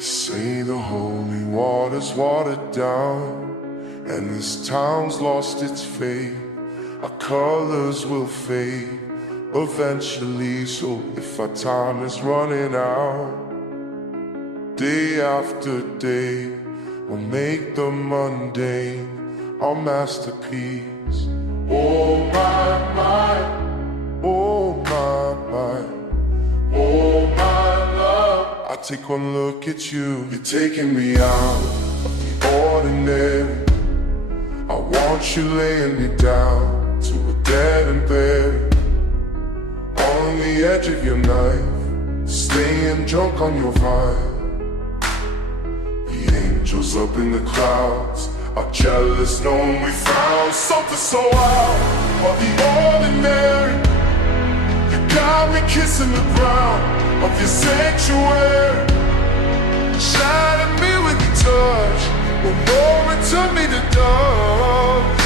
Say the holy water's watered down, and this town's lost its faith. Our colors will fade eventually, so if our time is running out, day after day, we'll make the mundane our masterpiece. Oh my, oh my, oh my love. I take one look at you, you're taking me out of the ordinary. I want you laying me down to a dead and buried, on the edge of your knife, staying drunk on your vine. The angels up in the clouds are jealous, knowing we found something so out of the ordinary. You got me kissing the ground of your sanctuary, shining me with your touch, will more return me to dust.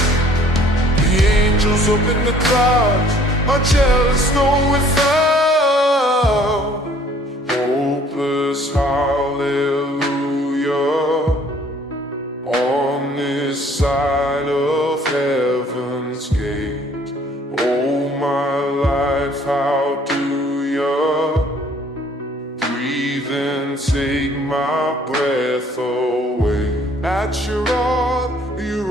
The angels up in the clouds are jealous, knowing we found hopeless hallelujah on this side of heaven's gate. Oh my life, how do ya breathe and take my breath away? At your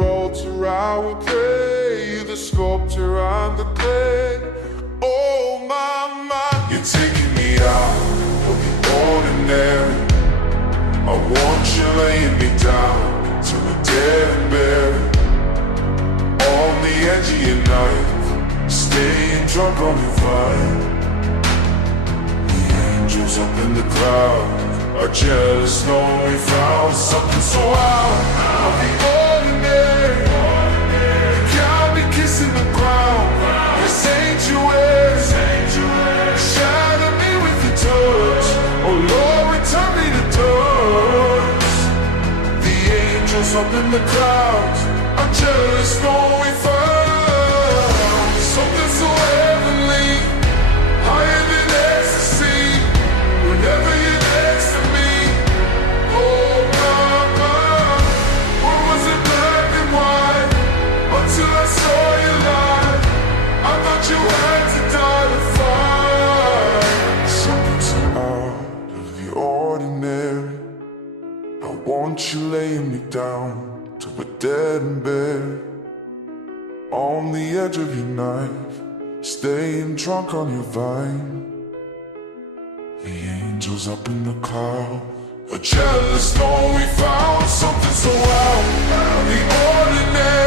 altar I will pray, the sculptor and the clay. Oh my, you're taking me out of the ordinary. I want you laying me down to the dead and buried, on the edge of your knife, staying drunk on your vine. The angels up in the clouds are jealous, knowing we found something so out of the ordinary. You got me kissing the ground, your sanctuary, shining me with your touch. Oh Lord, return me to dust. The angels up in the clouds are jealous, knowing we found something so heavenly, higher than ecstasy. Whenever you're next to me, oh my, what was it black and white? Until I saw you live, I thought you had to die to find something so out of the ordinary. I want you laying me down to a dead and buried, on the edge of your knife, staying drunk on your vine. The angels up in the cloud are jealous, knowing we found something so out of the ordinary.